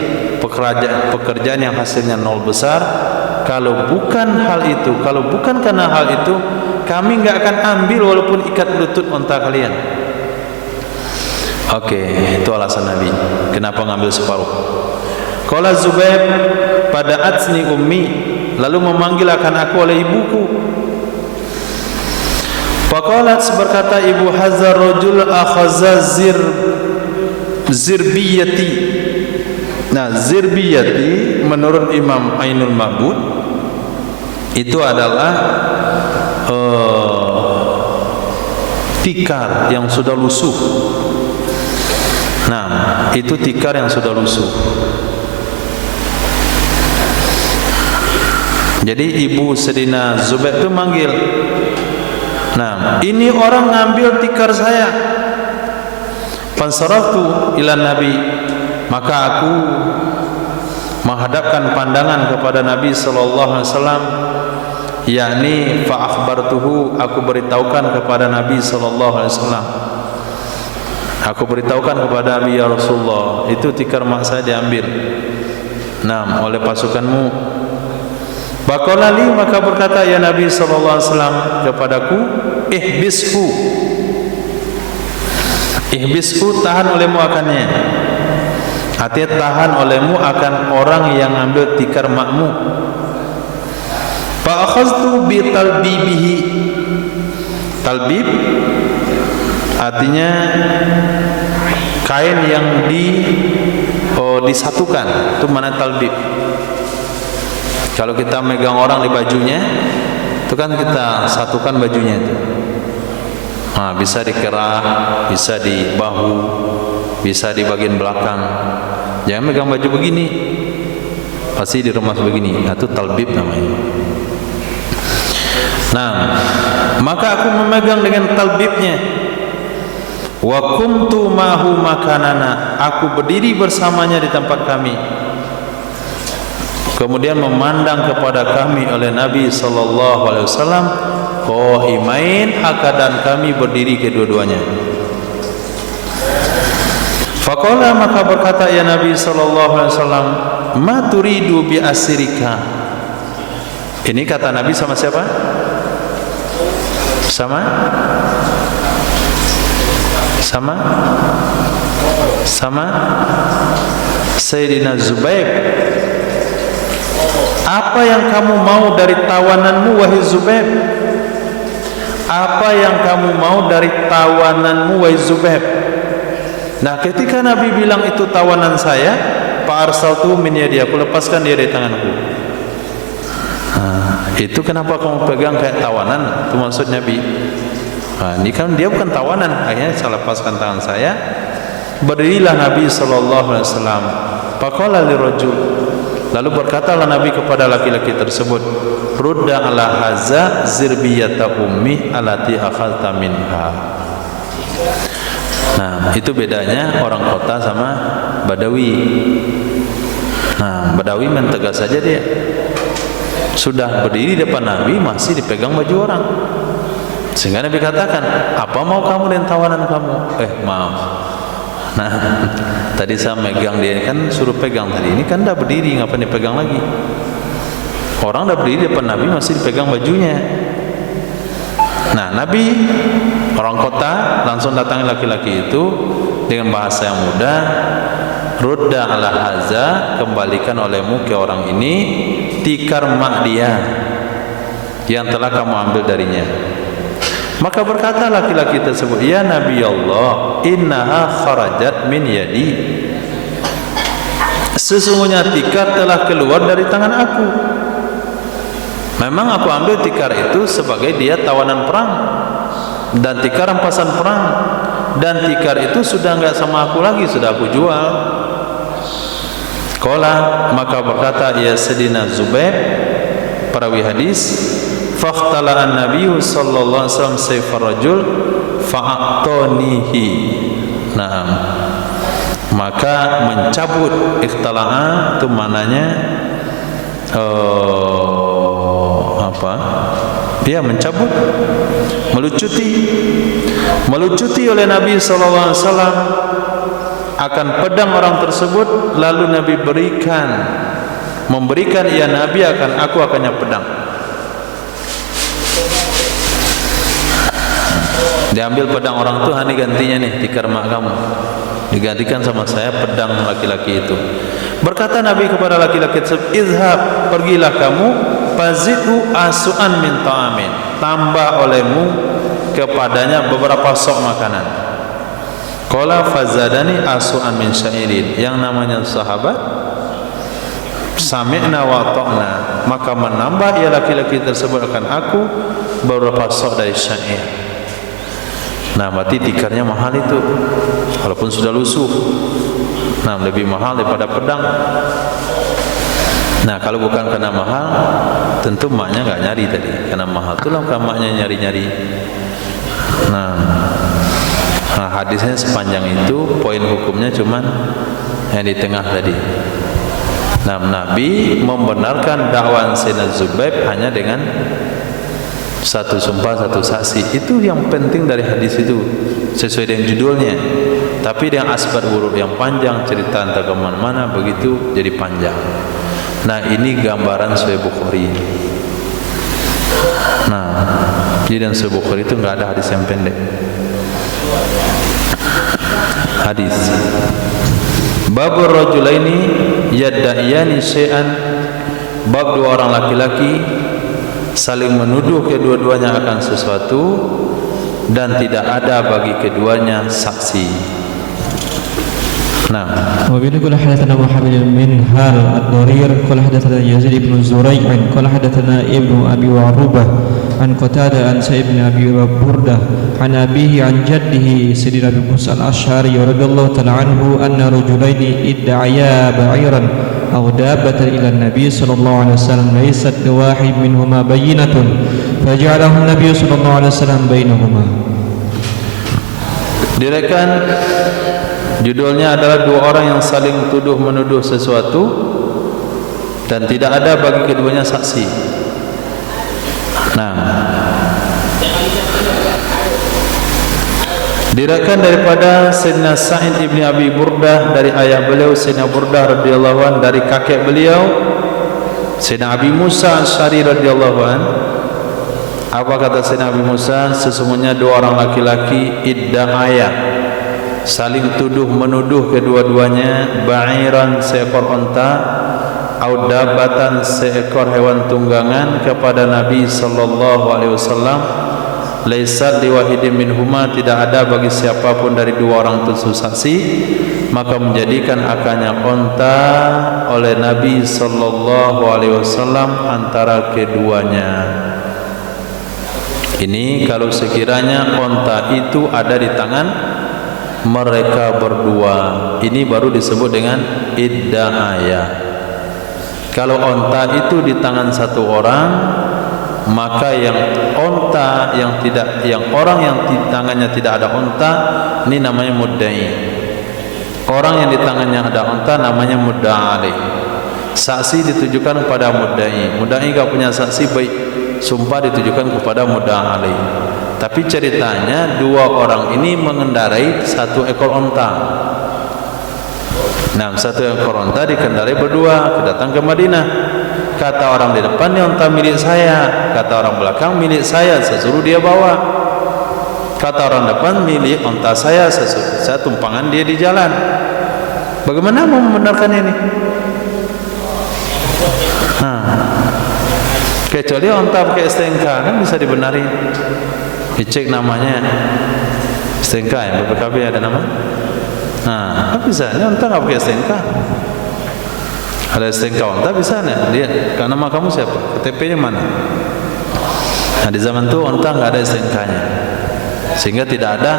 pekerjaan yang hasilnya nol besar. Kalau bukan hal itu, kalau bukan karena hal itu, kami enggak akan ambil walaupun ikat lutut unta kalian. Itu alasan Nabi kenapa ngambil separuh. Qala Zubair, pada atsni ummi, lalu memanggil akan aku oleh ibuku. Faqalat, berkata ibu, hazar rajul akhaza zirbiyati. Zirbiyati menurut Imam Ainul Ma'bud itu adalah tikar yang sudah lusuh. Nah, itu tikar yang sudah lusuh. Jadi ibu Sayyidina Zubair itu manggil, nah, ini orang ngambil tikar saya. Fansaraftu ila Nabi, maka aku menghadapkan pandangan kepada Nabi sallallahu alaihi wasallam, yakni fa akhbartuhu, aku beritahukan kepada Nabi sallallahu alaihi wasallam. Aku beritahukan kepada Nabi, ya Rasulullah, itu tikar mak saya diambil, nah, oleh pasukanmu. Baqala li, maka berkata ya Nabi sallallahu alaihi wasallam kepadaku, ihbishu. Ihbishu, tahan olehmu akannya. Artinya tahan olehmu akan orang yang ambil tikar makmu. Fa akhadtu bi talbibihi. Talbib artinya kain yang disatukan, itu mana talbib. Kalau kita megang orang di bajunya, itu kan kita satukan bajunya itu. Nah, bisa di kerah, bisa di bahu, bisa di bagian belakang. Jangan megang baju begini, pasti diremas begini. Itu talbib namanya. Nah, maka aku memegang dengan talbibnya. Wa kuntu ma'hu makanana, aku berdiri bersamanya di tempat kami. Kemudian memandang kepada kami oleh Nabi sallallahu alaihi wasallam, qa'imain, keadaan kami berdiri kedua-duanya. Faqala, maka berkata ya Nabi sallallahu alaihi wasallam, ma turidu bi asrika. Ini kata Nabi sama siapa? Sama Sayyidina Zubair. Apa yang kamu mau dari tawananmu, wahai Zubair? Apa yang kamu mau dari tawananmu, wahai Zubair? Nah, ketika Nabi bilang itu tawanan saya, fa arsaltu min yadi, aku lepaskan dia dari tanganku. Nah, itu kenapa kamu pegang kayak tawanan? Itu maksud Nabi. Nah, ini kan dia bukan tawanan. Akhirnya saya lepaskan tangan saya. Berdirilah Nabi sallallahu alaihi wasallam. Faqala lirajul, lalu berkatalah Nabi kepada laki-laki tersebut, rudda ala haza zirbiyata ummi alati akhadta minha. Nah, itu bedanya orang kota sama Badawi. Nah, Badawi mentegas saja dia. Sudah berdiri depan Nabi masih dipegang baju orang. Sehingga Nabi katakan, apa mau kamu dan tawanan kamu? Maaf. Nah, tadi saya megang dia, kan suruh pegang tadi. Ini kan dah berdiri, ngapain dipegang lagi? Orang dah berdiri depan Nabi masih dipegang bajunya. Nah, Nabi orang kota langsung datangi laki-laki itu dengan bahasa yang mudah, rudda ala haza, kembalikan olehmu ke orang ini tikar mak dia yang telah kamu ambil darinya. Maka berkata laki-laki tersebut, ya Nabi Allah, innaha kharajat min yadi, sesungguhnya tikar telah keluar dari tangan aku. Memang aku ambil tikar itu sebagai dia tawanan perang dan tikar rampasan perang, dan tikar itu sudah enggak sama aku lagi, sudah aku jual. Qala, maka berkata ya Sayyidina Zubair, perawi hadis, faqtala an-nabiyyu sallallahu alaihi wasallam sayfar rajul fa'atanihi. Nah, maka mencabut, ikhtala'a itu maknanya dia mencabut, melucuti oleh Nabi sallallahu alaihi wasallam akan pedang orang tersebut. Lalu Nabi memberikan ya Nabi aku akannya pedang. Diambil pedang orang itu, hani gantinya nih tikar mak kamu, digantikan sama saya pedang laki-laki itu. Berkata Nabi kepada laki-laki tersebut, izhab, pergilah kamu, fazidu asu'an min ta'amin, tambah olehmu kepadanya beberapa sok makanan. Qala fazadani asu'an min syairin, yang namanya sahabat sami'na wa ta'na, maka menambah ya laki-laki tersebut akan aku beberapa sok dari syair. Nah, berarti tikarnya mahal itu, walaupun sudah lusuh. Nah, lebih mahal daripada pedang. Nah, kalau bukan karena mahal, tentu maknya nggak nyari tadi. Karena mahal itulah maknya nyari-nyari. Nah, hadisnya sepanjang itu, poin hukumnya cuman yang di tengah tadi. Nah, Nabi membenarkan dakwaan Sayyidina Zubaib hanya dengan satu sumpah, satu saksi. Itu yang penting dari hadis itu, sesuai dengan judulnya. Tapi dengan asbab buruk yang panjang, cerita entah kemana-mana, begitu jadi panjang. Nah, ini gambaran Sahih Bukhari. Nah, jadi dalam Sahih Bukhari itu nggak ada hadis yang pendek. Hadis Babur rajulaini yadda'iyani syai'an, bab dua orang laki-laki saling menuduh kedua-duanya akan sesuatu dan tidak ada bagi keduanya saksi. Nah, وبه قال حدثنا محمد بن منهال الضرير قال حدثنا يزيد بن زريع قال حدثنا ابن ابي وعروبه عن قتاده عن سعيد بن ابي برده عن ابيه عن جده سيدنا ابي موسى الاشعري رضي الله تعالى عنه ان رجلين ادعيا بعيرا او دابه الى النبي صلى الله عليه وسلم ليست لواحد منهما بينه فجعله النبي صلى الله عليه وسلم بينهما. Direkan judulnya adalah dua orang yang saling tuduh menuduh sesuatu dan tidak ada bagi keduanya saksi. Nah, diriwayatkan daripada Sayyidina Sa'id ibn Abi Burdah dari ayah beliau Sayyidina Burdah radhiyallahu an, dari kakek beliau Sayyidina Abi Musa Al-Asy'ari radhiyallahu an. Apa kata Sayyidina Abi Musa? Sesungguhnya dua orang laki-laki idda'aya, saling tuduh menuduh kedua-duanya, ba'iran seekor onta, au dabatan seekor hewan tunggangan kepada Nabi sallallahu alaihi wasallam. Laisat liwahidin minhuma, tidak ada bagi siapapun dari dua orang itu saksi, maka menjadikan akannya onta oleh Nabi sallallahu alaihi wasallam antara keduanya. Ini kalau sekiranya onta itu ada di tangan mereka berdua, ini baru disebut dengan idda'aya. Kalau onta itu di tangan satu orang, maka yang onta yang tidak, yang orang yang di tangannya tidak ada onta, ini namanya muddai. Orang yang di tangannya ada onta namanya mudda'ali. Saksi ditujukan kepada muddai. Muddai enggak punya saksi, baik sumpah ditujukan kepada mudda'ali. Tapi ceritanya dua orang ini mengendarai satu ekor onta. Nah, satu ekor onta dikendarai berdua, datang ke Madinah. Kata orang di depan, ini onta milik saya. Kata orang belakang, milik saya, saya suruh dia bawa. Kata orang depan, milik onta saya, saya tumpangan dia di jalan. Bagaimana mau membenarkan ini? Kecuali onta pakai STNK kan bisa dibenari. Dicek namanya STNK ya, BPKB ada nama. Nah, apa bisa? Ini onta nggak pakai STNK. Ada STNK onta bisa nih. Dia, karena nama kamu siapa? KTP-nya mana? Nah, di zaman itu onta nggak ada STNK-nya, sehingga tidak ada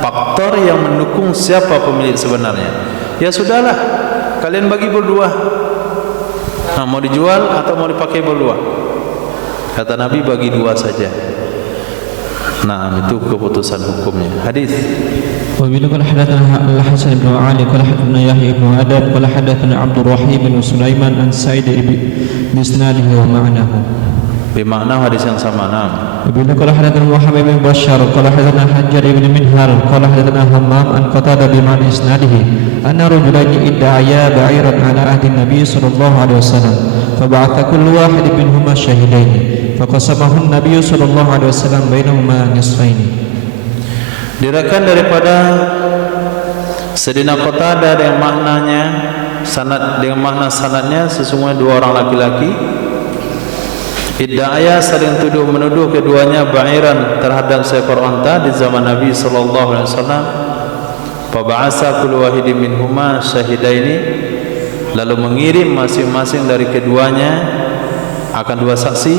faktor yang mendukung siapa pemilik sebenarnya. Ya sudahlah, kalian bagi berdua. Nah, mau dijual atau mau dipakai berdua? Kata Nabi, bagi dua saja. Nah, itu keputusan hukumnya. Hadis. وبه قال حدثنا الحسن بن علي قال حدثنا يحيى بن آدم قال حدثنا عبد الرحيم بن سليمان عن سعيد بإسناده ومعناه. Bermakna hadis yang sama. Nah. وبه قال حدثنا محمد بن بشار قال حدثنا حجاج بن منهال قال حدثنا همام عن قتادة بمعنى إسناده أن رجلين ادعيا بعيرا على عهد النبي صلى الله عليه وسلم فبعث كل واحد منهما شاهدين فقسمه النبي صلى الله عليه وسلم بينهما نصفين. Diriwayatkan daripada Sayyidina Qatadah dengan maknanya sanad, dengan makna sanadnya sesungguhnya dua orang laki-laki idda'aya saling tuduh menuduh keduanya ba'iran terhadap seekor onta di zaman Nabi sallallahu alaihi wasallam. Fa ba'asa kullu wahidin minhuma syahidaini, lalu mengirim masing-masing dari keduanya akan dua saksi.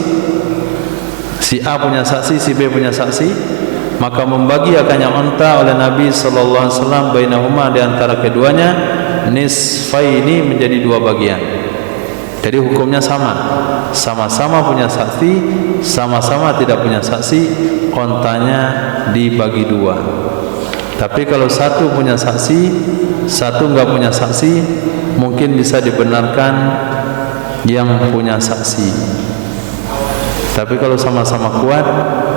Si A punya saksi, si B punya saksi. maka membagi akannya unta oleh Nabi sallallahu alaihi wasallam bainahuma, di antara keduanya, nisfaini, menjadi dua bagian. Jadi hukumnya sama, sama-sama punya saksi, sama-sama tidak punya saksi, untanya dibagi dua. Tapi kalau satu punya saksi, satu enggak punya saksi, mungkin bisa dibenarkan yang punya saksi. Tapi kalau sama-sama kuat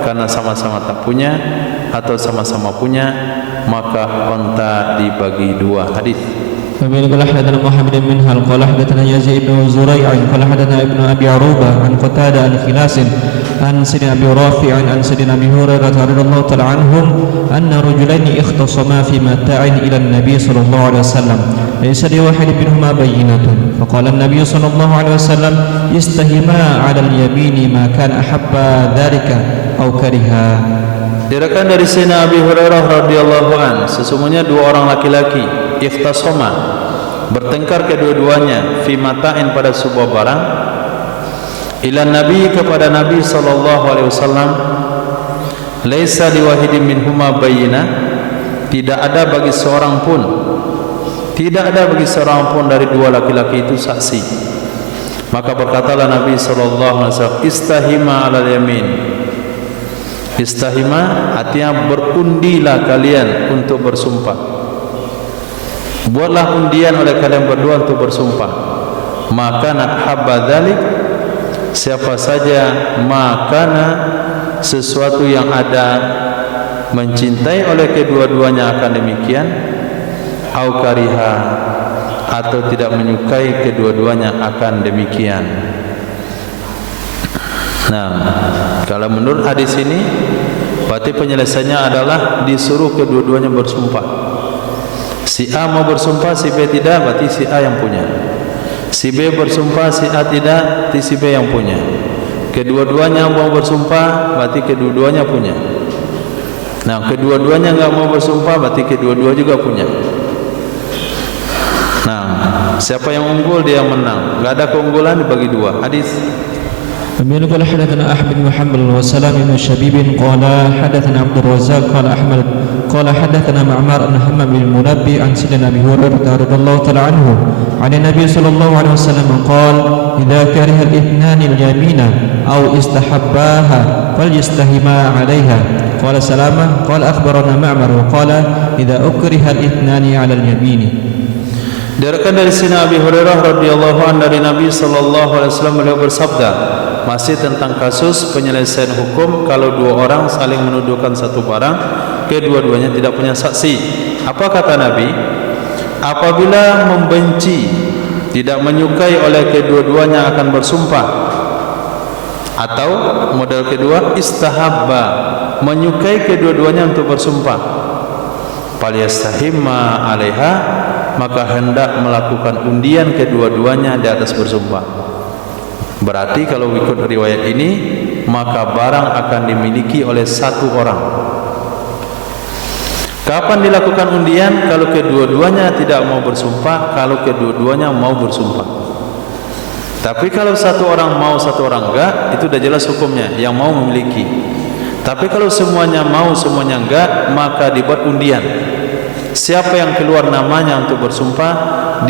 karena sama-sama tak punya atau sama-sama punya, maka unta dibagi dua. Hadis. فمن قال حدثنا محمد بن منهل قال حدثنا يزيد بن زريع قال حدثنا ابن ابي عروبه عن قتاده عن خلاس عن سيدنا ابي رافع عن سيدنا ابي هريره رضي الله تعالى عنهم ان رجلين اختصما في متاع الى النبي صلى الله عليه وسلم ليس لواحد منهما بينه فقال النبي صلى الله عليه وسلم استهما على اليمين ما كان احب ذلك او كرها. Diriwayatkan dari Sayyidina Abi Hurairah radhiyallahu an, sesungguhnya dua orang laki-laki ikhtasama, bertengkar kedua-duanya, fi mata'in, pada sebuah barang, ila Nabi, kepada Nabi sallallahu alaihi wasallam, laisa liwahidin minhuma bayyinah, tidak ada bagi seorang pun, tidak ada bagi seorang pun dari dua laki-laki itu saksi. Maka berkatalah Nabi sallallahu alaihi wasallam, istahima 'alal yamin. Istahima artinya berundilah kalian untuk bersumpah. Buatlah undian oleh kalian berdua untuk bersumpah. Maka habba dzalik, siapa saja makana, sesuatu yang ada, mencintai oleh kedua-duanya akan demikian, au kariha, atau tidak menyukai kedua-duanya akan demikian. Nah, kalau menurut hadis ini, berarti penyelesaiannya adalah disuruh kedua-duanya bersumpah. Si A mau bersumpah, si B tidak, berarti si A yang punya. Si B bersumpah, si A tidak, berarti si B yang punya. Kedua-duanya mau bersumpah, berarti kedua-duanya punya. Nah, kedua-duanya enggak mau bersumpah, berarti kedua-dua juga punya. Nah, siapa yang unggul dia yang menang. Enggak ada keunggulan, dibagi dua. Hadis. فمن قال حدثنا أحمد بن محمد وسلام بن شبيب قال حدثنا عبد الرزاق قال أحمد قال حدثنا معمر بن همام بن المنبه عن سيدنا أبي هريرة رضي الله تعالى عنه عن النبي صلى الله عليه وسلم قال إذا كره الاثنان اليمين أو استحباها فليستهما عليها. قال سلامة قال أخبرنا معمر وقال إذا أكره الاثنان على اليمين. Diriwayatkan dari Sayyidina Abi Hurairah radhiyallahu anhu dari Nabi sallallahu alaihi wasallam, beliau bersabda, masih tentang kasus penyelesaian hukum kalau dua orang saling menuduhkan satu barang, kedua-duanya tidak punya saksi. Apa kata Nabi? Apabila membenci, tidak menyukai oleh kedua-duanya akan bersumpah. Atau model kedua, istahabba, menyukai kedua-duanya untuk bersumpah. Falyastahimma 'alaiha, maka hendak melakukan undian kedua-duanya di atas bersumpah. Berarti kalau ikut riwayat ini, maka barang akan dimiliki oleh satu orang. Kapan dilakukan undian? Kalau kedua-duanya tidak mau bersumpah, kalau kedua-duanya mau bersumpah. Tapi kalau satu orang mau, satu orang enggak, itu sudah jelas hukumnya, yang mau memiliki. Tapi kalau semuanya mau, semuanya enggak, maka dibuat undian. Siapa yang keluar namanya untuk bersumpah,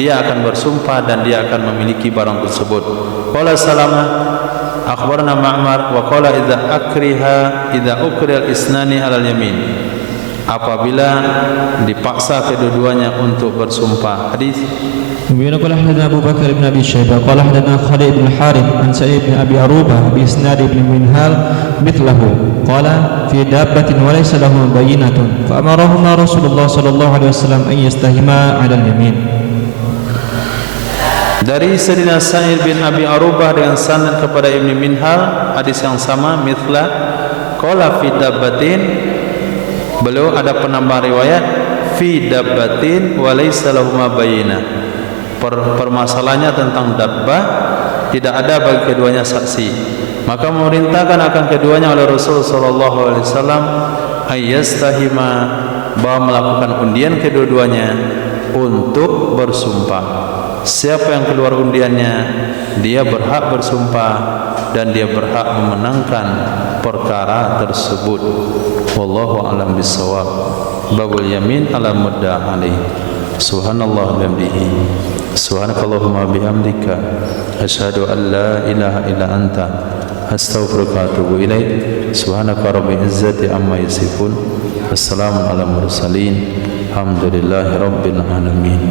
dia akan bersumpah dan dia akan memiliki barang tersebut. Qala Salamah akhbarana Ma'mar wa qala idza ukriha al-isnani 'alal yamin. Apabila dipaksa kedua-duanya untuk bersumpah. Hadis. وبين قال حدثنا أبو بكر بن أبي شيبة قال حدثنا خالد بن الحارث عن سعيد بن أبي عروبة بإسناد بن منهال مثله قال في دابة وليس له بينة فأمرهما رسول الله صلى الله عليه وسلم أن يستهما على اليمين. Dari Sayyidina Sa'id bin Abi Arubah dengan sanad kepada Ibnu Minhal, hadis yang sama, mithla qala fi dabbatin, beliau ada penambahan riwayat fi dabbatin wa laysa lahuma bayyinah. Permasalahannya tentang dabbah, tidak ada bagi keduanya saksi. Maka memerintahkan akan keduanya oleh Rasul sallallahu alaihi wasallam ayyastahima, bahwa melakukan undian kedua-duanya untuk bersumpah. Siapa yang keluar undiannya, dia berhak bersumpah dan dia berhak memenangkan perkara tersebut. Wallahu a'lam bissawab. Babul yamin ala mudda alaih. Subhanallah bihamdihi, subhanakallahumma bihamdika, asyhadu an la ilaha illa anta, astaghfiruka wa atubu ilaik. Subhanaka rabbil izzati amma yasifun. Wassalamu ala mursalin. Alhamdulillahi rabbil alamin.